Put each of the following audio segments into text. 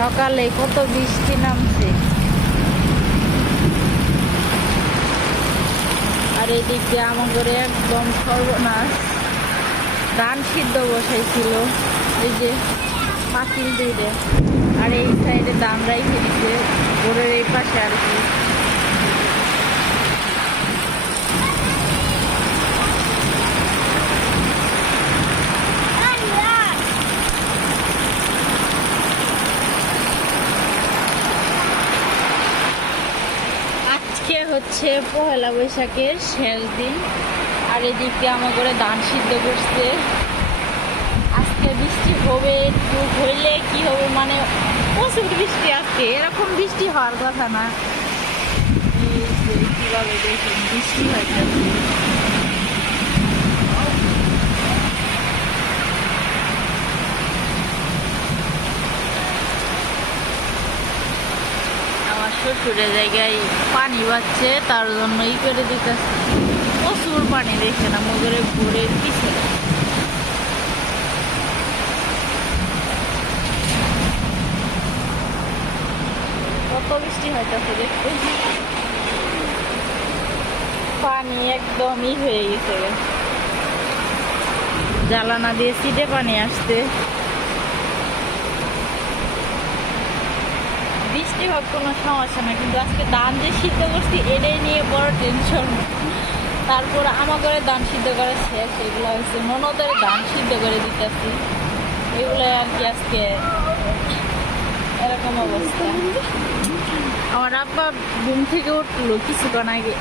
সকালে কত বৃষ্টি নামছে। আর এদিক দিয়ে আমাদের একদম সর্বনাশ। ধান সিদ্ধ বসাইছিল, এই যে পাতিল দিয়ে আর এই সাইডে দামরাই খেয়েছে গোড়ের এই পাশে আর কি। আজকে হচ্ছে পহেলা বৈশাখের শেষ দিন। আর এদিকে আমার করে দান সিদ্ধ করছে। আজকে বৃষ্টি হবে, একটু হইলে কি হবে মানে প্রচুর বৃষ্টি আজকে। এরকম বৃষ্টি হওয়ার কথা না। কীভাবে দেখুন, বৃষ্টি হয়েছে। শ্বশুরের জায়গায় পানি বাচ্ছে তার জন্য ই করে দিতেছে। প্রচুর পানি দেখে না, মগরে ভরে পিছনে কত বৃষ্টি দেখতে পানি একদমই হয়ে গেছে জ্বালানা দিয়ে সিটে পানি আসতে বৃষ্টি হোক, কোনো সমস্যা না কিন্তু আজকে দান যে সিদ্ধ করছি, এটাই নিয়ে বড় টেনশন তারপর আমার দান সিদ্ধ করে শেষ। এগুলো হচ্ছে ননদের দান সিদ্ধ করে দিতেছি। এগুলো আর কি আজকে এরকম অবস্থা। আমার আব্বা ঘুম থেকে উঠল কিছুক্ষণ আগে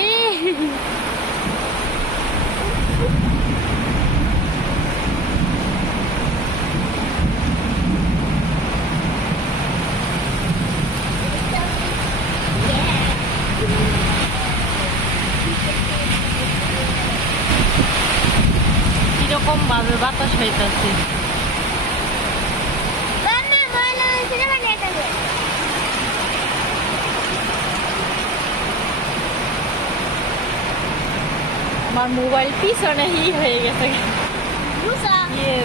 এই, কীরকম ভাবে বাতাস হইতেছে। আমার মোবাইল পিছনে হি হয়ে গেছে। ইয়ে,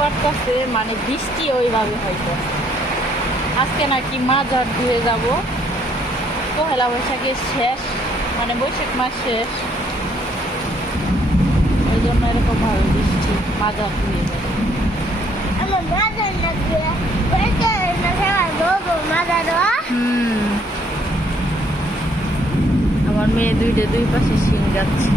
করতেছে মানে বৃষ্টি ওইভাবে হয়তো আজকে নাকি মাঝার ধুয়ে যাব। পহেলা বৈশাখের শেষ মানে বৈশাখ মাস শেষ। ওই জন্য এরকম ভাবে বৃষ্টি মাঝা হয়ে যায়। আমার মেয়ে দুইটা দুই পাশে সিং যাচ্ছে